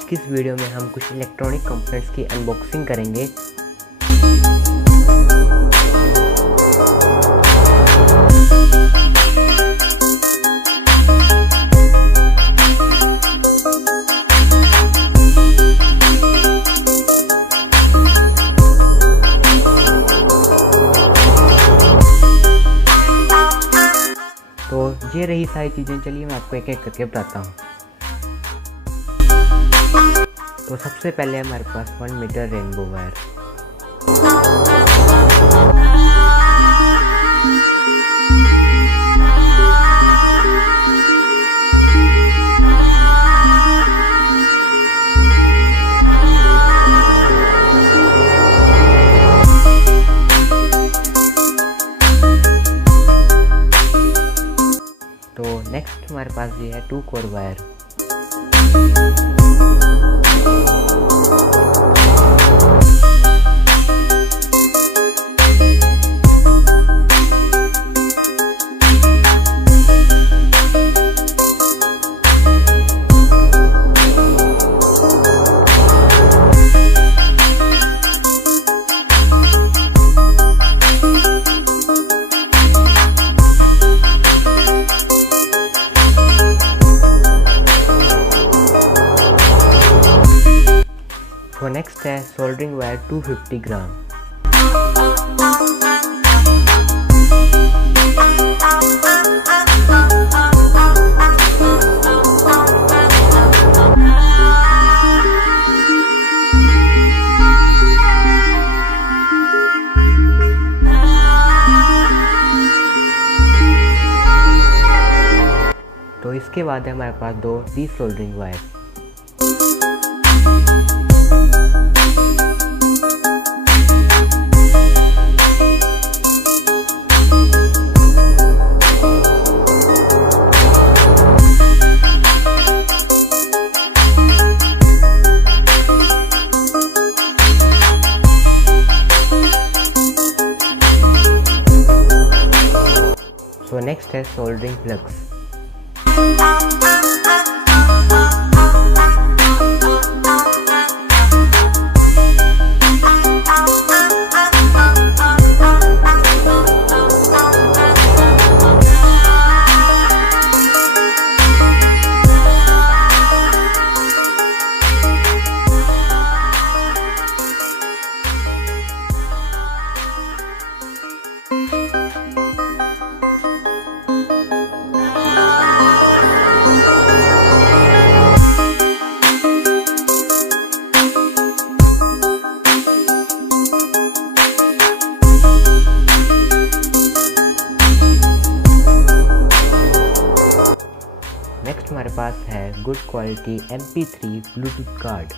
आज की इस वीडियो में हम कुछ इलेक्ट्रॉनिक कंपोनेंट्स की अनबॉक्सिंग करेंगे। तो ये रही सारी चीज़ें, चलिए मैं आपको एक एक करके बताता हूँ। तो सबसे पहले हमारे पास 1 मीटर रेनबो वायर, तो नेक्स्ट हमारे पास ये है 2 कोर वायर, तो नेक्स्ट है सोल्डरिंग वायर 250 ग्राम। तो इसके बाद है हमारे पास 2 D soldering wire. So next है soldering plugs। नेक्स्ट हमारे पास है good quality MP3 Bluetooth card.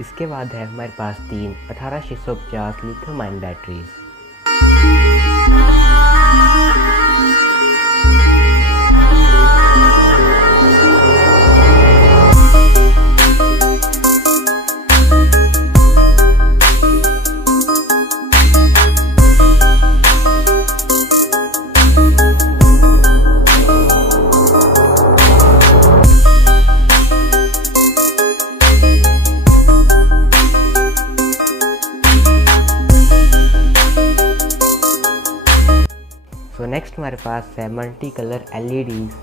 इसके बाद है हमारे पास 3 18650 लिथियम आयन बैटरीज। तो नेक्स्ट हमारे पास है मल्टी कलर LEDs।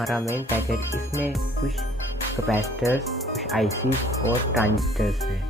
हमारा मेन पैकेट। इसमें कुछ कैपेसिटर्स, कुछ आईसीज और ट्रांजिस्टर्स हैं।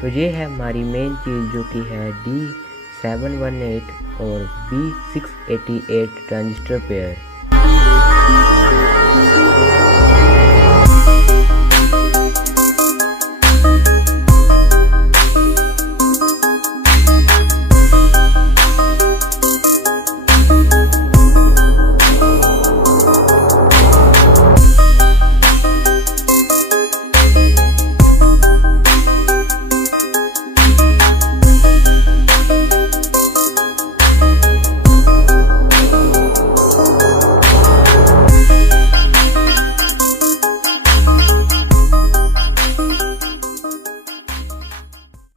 तो ये है हमारी मेन चीज़ जो कि है D718 और B688 ट्रांजिस्टर पेयर।